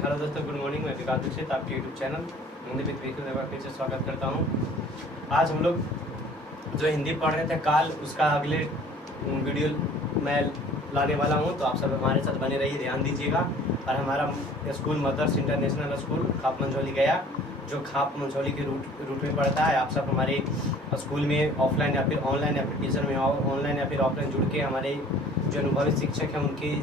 Hello दोस्तों, good morning. मैं विकास दीक्षित, आपके यूट्यूब चैनल हिंदी विद विकास में फिर से स्वागत करता हूं। आज हम लोग जो हिंदी पढ़ रहे थे काल, उसका अगले वीडियो मैं लाने वाला हूं, तो आप सब हमारे साथ बने रहिए, ध्यान दीजिएगा। और हमारा स्कूल मदर्स इंटरनेशनल स्कूल खाप मंझौली गया, जो खाप मंझौली के रूट में पड़ता है। आप सब हमारे स्कूल में ऑफलाइन या फिर ऑनलाइन या फिर ट्यूशन में ऑनलाइन या फिर ऑफलाइन जुड़ के हमारे जो अनुभवी शिक्षक हैं उनके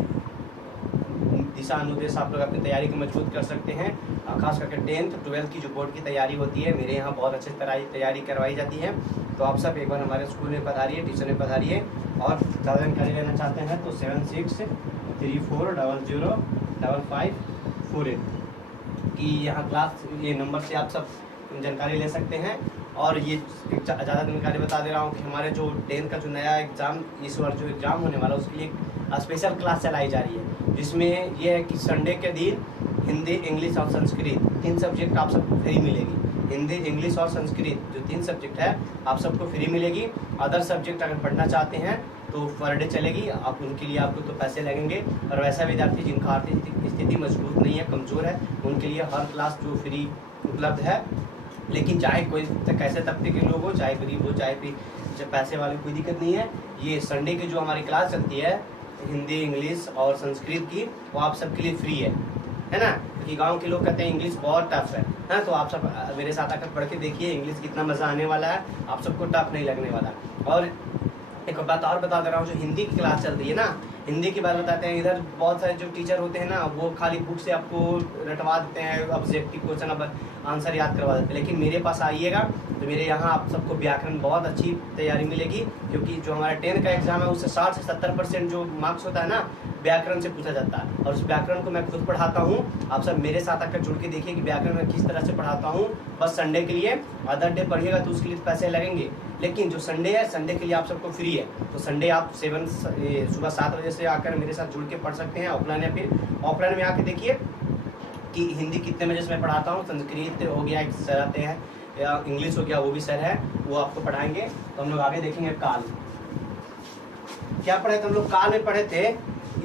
दिशा अनुदेश आप लोग अपनी तैयारी को मजबूत कर सकते हैं। खास करके 10th 12th की जो बोर्ड की तैयारी होती है, मेरे यहाँ बहुत अच्छी तरह तैयारी करवाई जाती है। तो आप सब एक बार हमारे स्कूल में पधारिए, ट्यूशन में पधारिए। और ज़्यादा जानकारी लेना चाहते हैं तो 7634005548 की यहाँ क्लास ये नंबर से आप सब जानकारी ले सकते हैं। और ये ज़्यादा जानकारी बता दे रहा हूँ कि हमारे जो 10th का जो नया एग्ज़ाम इस बार जो एग्ज़ाम होने वाला है उसके लिए स्पेशल क्लास चलाई जा रही है, जिसमें ये है कि संडे के दिन हिंदी, इंग्लिश और संस्कृत 3 सब्जेक्ट आप सबको फ्री मिलेगी। हिंदी, इंग्लिश और संस्कृत जो 3 सब्जेक्ट है आप सबको फ्री मिलेगी। अदर सब्जेक्ट अगर पढ़ना चाहते हैं तो पर डे चलेगी, आप उनके लिए आपको तो पैसे लगेंगे। और वैसा विद्यार्थी जिनका आर्थिक स्थिति मजबूत नहीं है, कमज़ोर है, उनके लिए हर क्लास जो फ्री उपलब्ध है। लेकिन चाहे कोई कैसे तबके के लोग हो, चाहे गरीब हो, चाहे पैसे वाले, कोई दिक्कत नहीं है। ये संडे की जो हमारी क्लास चलती है हिंदी, इंग्लिश और संस्कृत की, वो आप सबके लिए फ्री है ना। क्योंकि गांव के लोग कहते हैं इंग्लिश बहुत टफ है ना, तो आप सब मेरे साथ आकर पढ़ के देखिए इंग्लिश कितना मज़ा आने वाला है, आप सबको टफ नहीं लगने वाला। और एक बात और बता दे रहा हूँ, जो हिंदी की क्लास चल रही है ना, हिंदी की बात बताते हैं। इधर बहुत सारे जो टीचर होते हैं ना, वो खाली बुक से आपको रटवा देते हैं, ऑब्जेक्टिव क्वेश्चन अब आंसर याद करवा देते हैं। लेकिन मेरे पास आइएगा तो मेरे यहाँ आप सबको व्याकरण बहुत अच्छी तैयारी मिलेगी। क्योंकि जो हमारा 10th का एग्जाम है उससे 60 से 70% जो मार्क्स होता है ना, व्याकरण से पूछा जाता है। और उस व्याकरण को मैं खुद पढ़ाता हूँ। आप सब मेरे साथ आकर जुड़ के देखिए कि व्याकरण में किस तरह से पढ़ाता हूँ। बस संडे के लिए, अदर डे पढ़िएगा तो उसके लिए पैसे लगेंगे, लेकिन जो संडे है, संडे के लिए आप सबको फ्री है। तो संडे आप सुबह 7 बजे से आकर मेरे साथ जुड़ के पढ़ सकते हैं ऑफलाइन, या फिर ऑफलाइन में आके देखिए कि हिंदी कितने बजे से मैं पढ़ाता हूँ। संस्कृत हो गया, एक सर आते हैं, या इंग्लिश हो गया, वो भी सर है, वो आपको पढ़ाएंगे। तो हम लोग आगे देखेंगे काल। क्या पढ़े थे हम लोग? काल में पढ़े थे,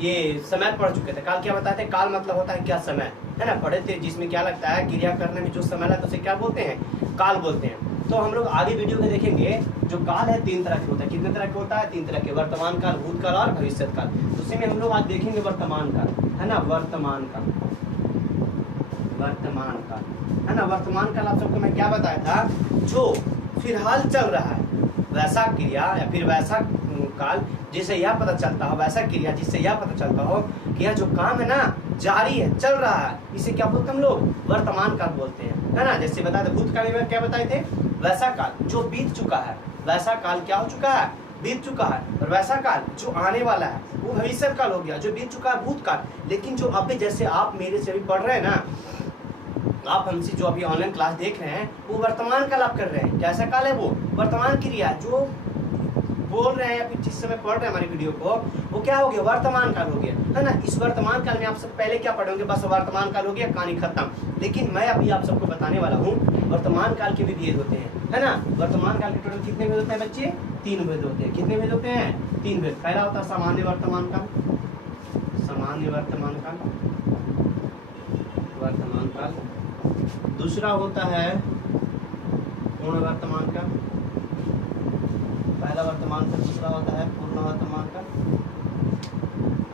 ये समय पढ़ चुके थे। काल क्या बताते हैं? काल मतलब होता है क्या, समय है ना, पढ़े थे, जिसमें क्या लगता है क्रिया करने में जो समय लगता है उसे क्या बोलते हैं? काल बोलते हैं। तो हम लोग आगे वीडियो में देखेंगे जो काल है 3 तरह के होता है। कितने तरह के होता है? 3 तरह के, वर्तमान काल, भूतकाल और भविष्य काल। तो उसी में हम लोग आज देखेंगे वर्तमान काल, है ना, वर्तमान काल, वर्तमान काल, है ना। वर्तमान काल आप सबको मैं क्या बताया था, जो फिलहाल चल रहा है वैसा क्रिया, या फिर वैसा काल जिससे यह पता चलता हो, वैसा क्रिया जिससे यह पता चलता हो कि यह जो काम है ना जारी है, चल रहा है, इसे क्या बोलते हैं हम लोग? वर्तमान काल बोलते हैं, है ना। जैसे बताते भूतकाल में क्या बताए थे? वैसा काल जो बीत चुका है, वैसा काल क्या हो चुका है? बीत चुका है। और वैसा काल जो आने वाला है वो भविष्य काल हो गया। जो बीत चुका है भूतकाल, लेकिन जो अभी जैसे आप मेरे से अभी पढ़ रहे हैं ना, आप हमसे जो अभी ऑनलाइन क्लास देख रहे हैं, वो वर्तमान काल आप कर रहे हैं। कैसा काल है वो? वर्तमान क्रिया जो बोल रहे हैं या फिर जिस समय पढ़ रहे हैं हमारी वीडियो को, वो क्या हो गया? वर्तमान काल हो गया, है ना। इस वर्तमान काल में आप सब पहले क्या पढ़ोगे? बस वर्तमान काल हो गया, कहानी खत्म। लेकिन मैं अभी आप सबको बताने वाला हूँ वर्तमान काल के भी भेद होते हैं, है ना। वर्तमान काल के टोटल कितने भेद होते हैं बच्चे? 3 भेद होते हैं। कितने भेद होते हैं? 3 भेद। पहला होता है सामान्य वर्तमान काल, सामान्य वर्तमान काल, वर्तमान काल। दूसरा होता है पूर्ण वर्तमान काल, पहला वर्तमान काल। दूसरा होता है पूर्ण वर्तमान काल।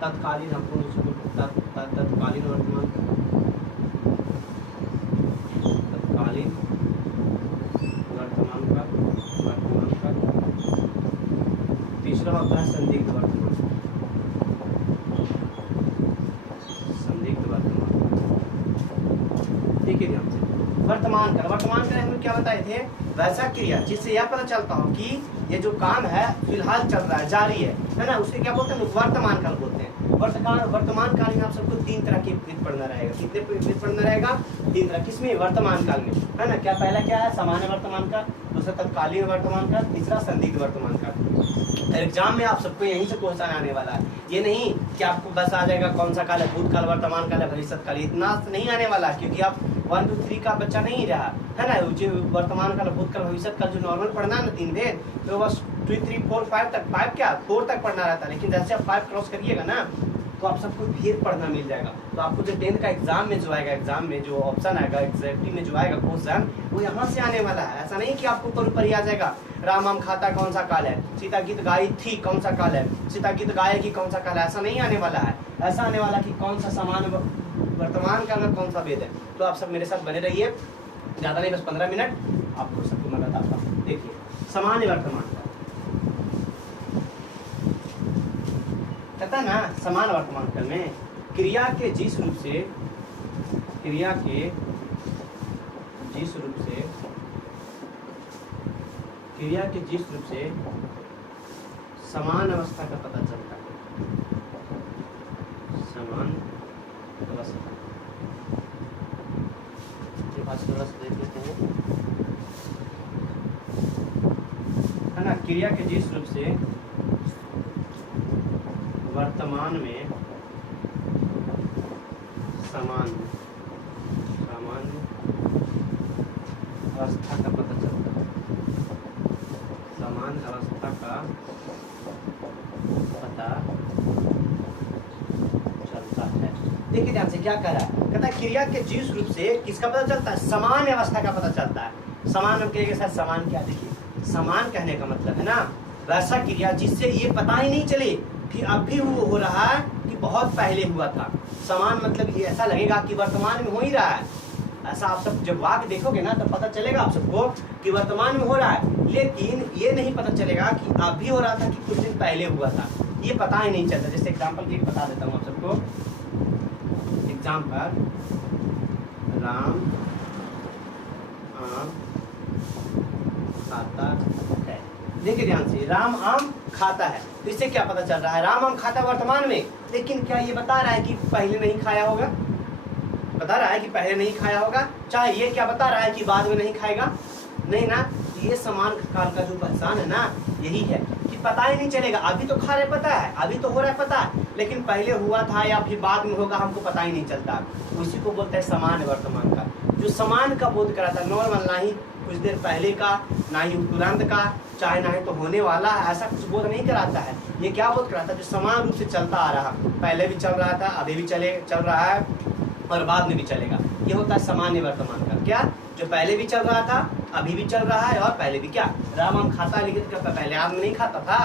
तत्कालीन, हम तत्कालीन वर्तमान काल, तत्कालीन वर्तमान काल, वर्तमान काल। तीसरा होता है संदिग्ध वर्तमान, संदिग्ध वर्तमान। ठीक है ध्यान से। वर्तमान काल, वर्तमान काल हम लोग क्या बताए थे? वैसा क्रिया जिससे यह पता चलता हो कि ये जो काम है फिलहाल चल रहा है, जारी है ना, उसे क्या बोलते हैं? वर्तमान काल बोलते हैं। वर्तमान काल में आप सबको 3 तरह के भेद पढ़ना रहेगा। कितने भेद पढ़ना रहेगा? 3 तरह। किसमें? वर्तमान काल में, है ना। क्या पहला क्या है? सामान्य वर्तमान काल, दूसरा तत्कालीन वर्तमान काल, तीसरा संदिग्ध वर्तमान काल। एग्जाम में आप सबको यहीं से क्वेश्चन आने वाला है। ये नहीं कि आपको बस आ जाएगा कौन सा काल है, भूतकाल, वर्तमान काल है, भविष्य काल, इतना नहीं आने वाला, क्योंकि आप 1 2 3 का बच्चा नहीं रहा, है ना। जो वर्तमान काल, भूतकाल, भविष्य काल जो नॉर्मल पढ़ना है ना 3 भेद, तो बस 2 3 4 5 तक, 5 क्या 4 तक पढ़ना रहता है। लेकिन जैसे आप 5 क्रॉस करिएगा ना, तो आप सबको फिर पढ़ना मिल जाएगा। तो आपको जो 10th का एग्जाम में जो आएगा, एग्जाम में जो ऑप्शन आएगा, एग्जैक्टली में जो आएगा क्वेश्चन, वो यहाँ से आने वाला है। ऐसा नहीं कि आपको ऊपर ही आ जाएगा राम आम खाता कौन सा काल है, सीता गीत गाई थी कौन सा काल है, सीता गीत गाएगी कौन सा काल है, ऐसा नहीं आने वाला है। ऐसा आने वाला कि कौन सा समान वर्तमान काल में कौन सा वेद है। तो आप सब मेरे साथ बने रहिए, ज़्यादा नहीं बस 15 मिनट आपको सबको मैं बताता हूँ। देखिए सामान्य वर्तमान काल कहता ना, समान वर्तमान काल में क्रिया के जिस रूप से समान अवस्था का पता चलता है, समान अवस्था ये बात थोड़ा सा देख लेते हैं, है ना। क्रिया के जिस रूप से वर्तमान में समान अवस्था का पता चलता है, समान अवस्था का पता चलता है। देखिए ध्यान से क्या कह रहा है, कहता है क्रिया के जिस रूप से किसका पता चलता है, समान अवस्था का पता चलता है। समान हम के साथ समान क्या, देखिए समान कहने का मतलब है ना वैसा क्रिया जिससे ये पता ही नहीं चले कि अब भी वो हो रहा है कि बहुत पहले हुआ था। समान मतलब ये ऐसा लगेगा कि वर्तमान में हो ही रहा है। ऐसा आप सब जब वाक्य देखोगे ना तो पता चलेगा आप सबको कि वर्तमान में हो रहा है, लेकिन ये नहीं पता चलेगा कि अब भी हो रहा था कि कुछ दिन पहले हुआ था, ये पता ही नहीं चलता। जैसे एग्जाम्पल की बता देता हूँ आप सबको। एग्जाम्पल, राम आम खाता है। देखिए ध्यान से, राम आम खाता है, तो इससे क्या पता चल रहा है, राम आम खाता वर्तमान में, लेकिन क्या ये बता रहा है कि पहले नहीं खाया होगा, बता रहा है कि पहले नहीं खाया होगा, चाहे ये क्या बता रहा है कि बाद में नहीं खाएगा, नहीं ना। ये समान काल का जो पहचान है ना यही है कि पता ही नहीं चलेगा, अभी तो खा रहे पता है, अभी तो हो रहा है पता है, लेकिन पहले हुआ था या फिर बाद में होगा हमको पता ही नहीं चलता। उसी को बोलते हैं समान वर्तमान का, जो समान का बोध कराता है, नॉर्मल, ना ही कुछ देर पहले का, ना ही तुरंत का, चाहे ना ही तो होने वाला है, ऐसा कुछ बोध नहीं कराता है। ये क्या बोध कराता है, जो समान रूप से चलता आ रहा, पहले भी चल रहा था, अभी भी चल रहा है और बाद में भी चलेगा, ये होता है सामान्य वर्तमान काल। क्या, जो पहले भी चल रहा था, अभी भी चल रहा है और पहले भी। क्या, राम आम खाता है, लेकिन क्या पहले आम नहीं खाता था,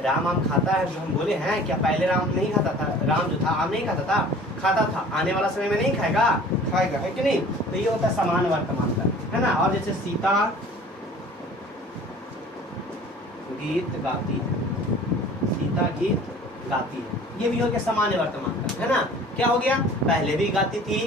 राम आम खाता है जो हम बोले हैं, क्या पहले राम नहीं खाता था, राम जो था आम नहीं खाता था, आने वाला समय में नहीं खाएगा, है कि नहीं। तो ये होता है समान वर्तमान काल, है ना। और जैसे सीता गीत गाती है, सीता गीत गाती है, ये भी हो गया सामान्य वर्तमान काल, है ना। क्या हो गया, पहले भी गाती थी,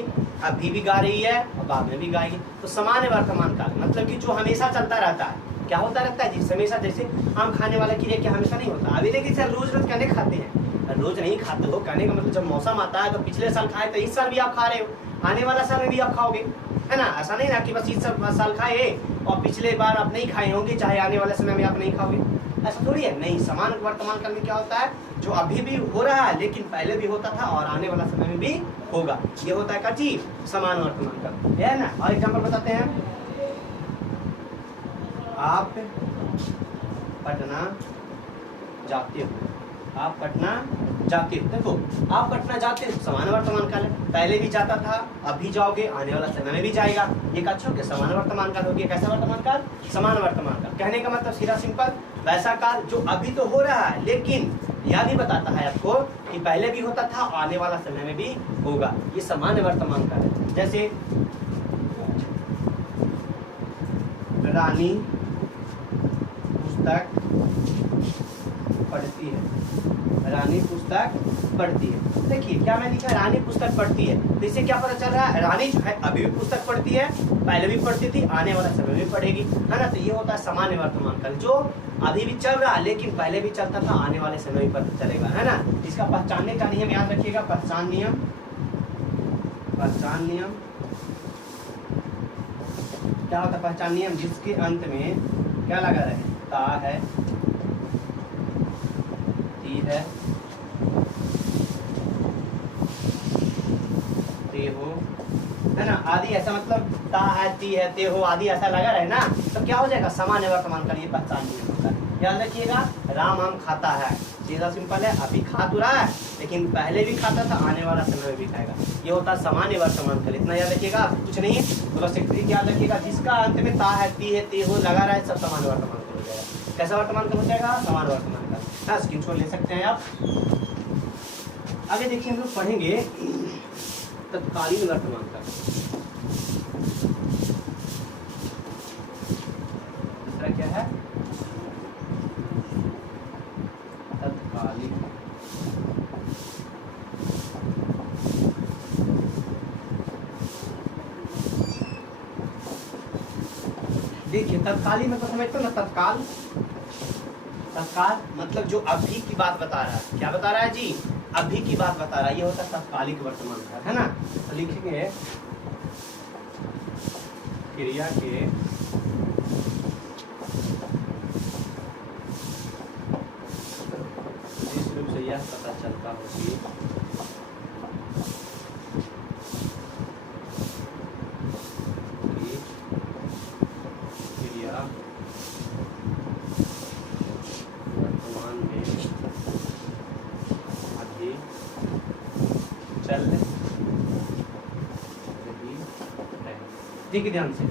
अभी भी गा रही है और बाद में भी गाएगी। तो सामान्य वर्तमान काल मतलब कि जो हमेशा चलता रहता है। क्या होता रहता है जी, हमेशा, जैसे आम खाने वाला क्रिया क्या हमेशा नहीं होता, अभी लेकिन सर रोज रोज कहने खाते हैं, रोज नहीं खाते हो, कहने का मतलब जब मौसम आता है तो पिछले साल खाए तो इस साल भी आप खा रहे हो, आने वाला साल में भी आप खाओगे, है ना। ऐसा नहीं ना कि बस इस साल खाए और पिछले बार आप नहीं खाए होंगे, चाहे आने वाले समय में आप नहीं खाओगे, ऐसा थोड़ी है। नहीं, समान वर्तमान काल में क्या होता है, जो अभी भी हो रहा है लेकिन पहले भी होता था और आने वाला समय में भी होगा, ये होता है क्या चीज, समान वर्तमान काल, है ना। और एग्जाम्पल बताते हैं, आप पटना जाते हो, आप पटना जाते हो, देखो आप पटना जाते हो समान वर्तमान काल है, पहले भी जाता था, अभी जाओगे, आने वाला समय में भी जाएगा, ये कच्छो के समान वर्तमान काल हो गया। कैसा वर्तमान काल, समान वर्तमान काल। कहने का मतलब सीधा सिंपल, वैसा काल जो अभी तो हो रहा है लेकिन यह भी बताता है आपको कि पहले भी होता था और आने वाला समय में भी होगा, ये समान वर्तमान काल है। जैसे रानी पुस्तक पढ़ती है, रानी पुस्तक पढ़ती है। देखिए क्या मैं लिखा, रानी पुस्तक पढ़ती है, तो इससे क्या पता चल रहा है, रानी जो है अभी भी पुस्तक पढ़ती है, पहले भी पढ़ती थी, आने वाला समय में पढ़ेगी, है ना। तो ये होता है सामान्य वर्तमान काल, जो अभी भी चल रहा है लेकिन पहले भी चलता था, आने वाले समय में पता चलेगा, है ना। इसका पहचानने का नियम याद रखिएगा, पहचान नियम क्या होता है, पहचान नियम जिसके अंत में क्या लगा रहे, ता है, ती है, ते हो, है ना, आदि, ऐसा मतलब ता है, ती है, ते हो आदि ऐसा लगा रहे ना, तो क्या हो जाएगा, सामान्य वर्तमान काल, ये पहचान नियम होता है। याद रखिएगा, राम आम खाता है, सीधा सिंपल है, अभी खा तो रहा है लेकिन पहले भी खाता था, आने वाला समय में भी खाएगा। ये होता है सामान्य वर्तमान काल। इतना याद रखिएगा, कुछ नहीं है तो बस एक ट्रिक याद रखिएगा, जिसका अंत में ता है, ती है, ते हो लगा रहा है, सब सामान्य वर्तमान काल हो जाएगा। कैसा वर्तमान काल हो जाएगा? सामान्य वर्तमान काल। हाँ, स्क्रीनशॉट ले सकते हैं आप। आगे देखिए हम लोग पढ़ेंगे तत्कालीन वर्तमान काल। दूसरा क्या है? तत्कालीन। देखिए तत्कालीन मतलब समझते हो ना, तत्काल। तत्काल मतलब जो अभी की बात बता रहा है। क्या बता रहा है जी? अभी की बात बता रहा है। ये होता है तत्कालिक वर्तमान काल, है ना। तो लिखेंगे क्रिया के जिस रूप से यह पता चलता हो कि क्रिया वर्तमान में अभी चल रही है। ठीक है, ध्यान से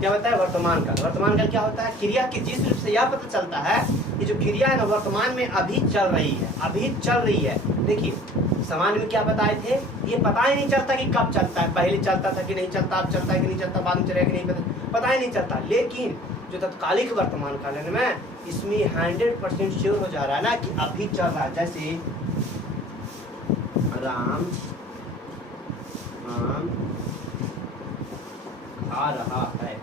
क्या बताया? वर्तमान काल। वर्तमान काल क्या होता है? क्रिया की जिस रूप से यह पता चलता है कि जो क्रिया है ना वर्तमान में अभी चल रही है, अभी चल रही है। देखिए सामान्य में क्या बताए थे, ये पता ही नहीं चलता कि कब चलता है, पहले चलता था कि नहीं चलता, अब चलता है कि नहीं चलता, बाद में चलेगा कि नहीं, पता ही नहीं चलता। लेकिन जो तत्कालिक वर्तमान काल है ना, इसमें 100% श्योर हो जा रहा है ना कि अभी चल रहा है। जैसे राम आम खा रहा है,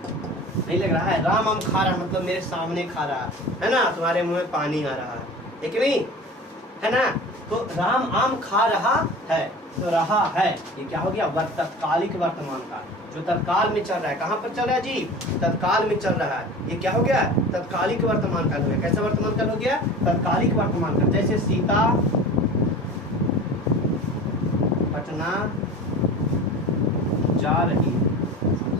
नहीं लग रहा है? राम आम खा रहा मतलब मेरे सामने खा रहा है ना, तुम्हारे मुंह में पानी आ रहा है कि नहीं, है ना। तो राम आम खा रहा है, तो रहा है ये क्या हो गया? तत्कालिक वर्तमान काल, जो तत्काल में चल रहा है। कहाँ पर चल रहा है जी? तत्काल में चल रहा है। ये क्या हो गया? तत्कालिक वर्तमान काल हो गया। कैसा वर्तमान काल हो गया? तत्कालिक वर्तमान काल। जैसे सीता पटना जा रही है,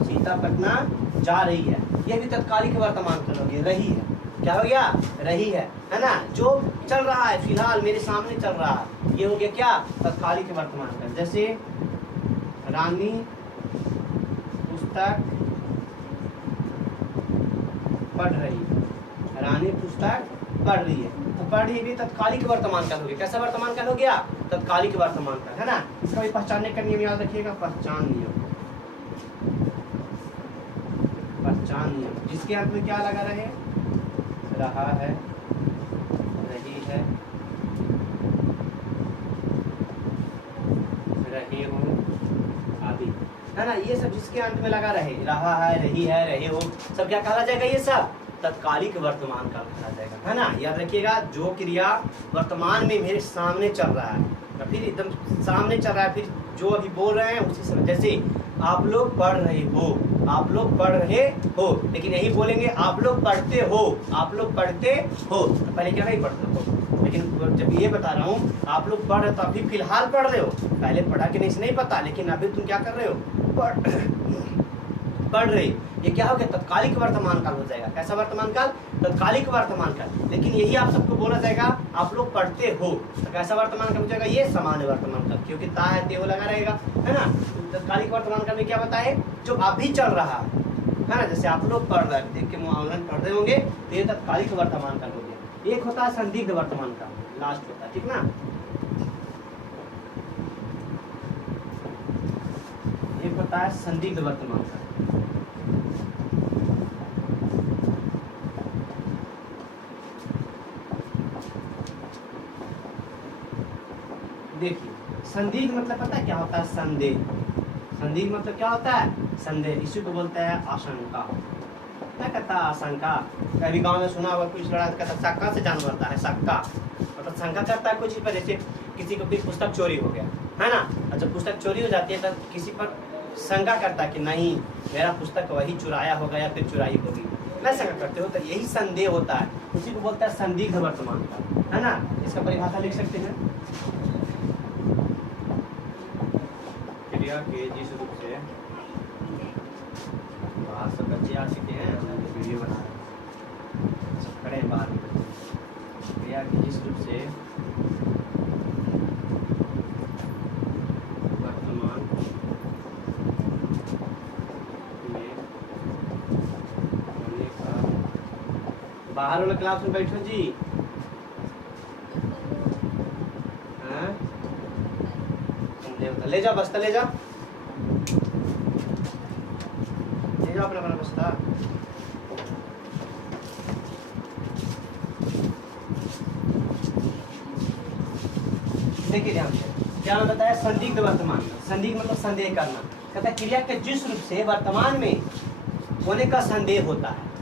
सीता पटना जा रही है, ये भी तत्कालिक वर्तमान काल हो गया। रही है, क्या हो गया? रही है ना, जो चल रहा है फिलहाल मेरे सामने चल रहा है, ये हो गया क्या? तत्कालिक वर्तमान काल। जैसे रानी पुस्तक पढ़ रही है, रानी पुस्तक पढ़ रही है, तो पढ़ रही भी तत्कालिक वर्तमान काल हो गया। कैसा वर्तमान काल हो गया? तत्कालिक वर्तमान काल, है ना। इसका भी पहचानने का नियम याद रखिएगा, पहचान नियम। पहचान नियम जिसके अंत में क्या लगा रहे? रहा है, रही है, रहे हो आदि, है ना। ये सब जिसके अंत में लगा रहे, रहा है, रही है, रहे हो, सब क्या कहा जाएगा? ये सब तत्कालिक वर्तमान काल कहा जाएगा, है ना। याद रखिएगा, जो क्रिया वर्तमान में मेरे सामने चल रहा है, या फिर एकदम सामने चल रहा है, फिर जो अभी बोल रहे हैं उसी समय। जैसे आप लोग पढ़ रहे हो, आप लोग पढ़ रहे हो, लेकिन यही बोलेंगे आप लोग पढ़ते हो, आप लोग पढ़ते हो, तो पहले क्या नहीं पढ़ते हो। लेकिन जब ये बता रहा हूँ आप लोग पढ़ रहे हो, तो अभी फिलहाल पढ़ रहे हो, पहले पढ़ा कि नहीं पता, लेकिन अभी तुम क्या कर रहे हो? पढ़ रहे। ये क्या हो गया? तत्कालिक वर्तमान काल हो जाएगा। कैसा वर्तमान काल? तत्कालिक वर्तमान काल। लेकिन यही आप सबको बोला जाएगा आप लोग पढ़ते हो, तो कैसा वर्तमान काल हो जाएगा? ये सामान्य वर्तमान काल, क्योंकि ता है ते हो लगा रहेगा, है ना। तत्कालिक वर्तमान काल में क्या बताए? जो अभी चल रहा है ना, जैसे आप लोग पढ़ रहे हैं, देख के ऑनलाइन पढ़ रहे होंगे, तो ये तत्कालिक वर्तमान काल हो गया। एक होता है संदिग्ध वर्तमान काल, लास्ट होता है, ठीक ना। एक होता है संदिग्ध वर्तमान काल। देखिए संदिग्ध मतलब पता है क्या होता है? संदेह। संदिग्ध मतलब क्या होता है? संदेह। इसी को बोलते हैं आशंका। क्या कहता है? आशंका। कभी गांव में सुना होगा, कुछ लड़ा कहता शक्का से जान मरता है, शक्का मतलब शंका करता है कुछ पर। जैसे किसी को भी पुस्तक चोरी हो गया, है ना, और जब पुस्तक चोरी हो जाती है तो किसी पर शंका करता है कि नहीं मेरा पुस्तक वही चुराया होगा या फिर चुराई होगी, मैं शंका करते हो, तो यही संदेह होता है। उसी को बोलता है संदिग्ध वर्तमान काल, है ना। इसका परिभाषा लिख सकते हैं, क्रिया के जिस रूप से, बाहर सब बच्चे आ चुके हैं, वीडियो बना रहे हैं, सब खड़े हैं बाहर में बच्चे। क्रिया के जिस रूप से बाहर वाला क्लास में बैठो जी। हाँ? ले जा बस्ता, ले जा अपना बस्ता। देखिए ध्यान से क्या मैं बताया, संदिग्ध वर्तमान। संदिग्ध मतलब संदेह करना। कहता है क्रिया के जिस रूप से वर्तमान में होने का संदेह होता है।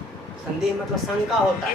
संदेह मतलब शंका होता है।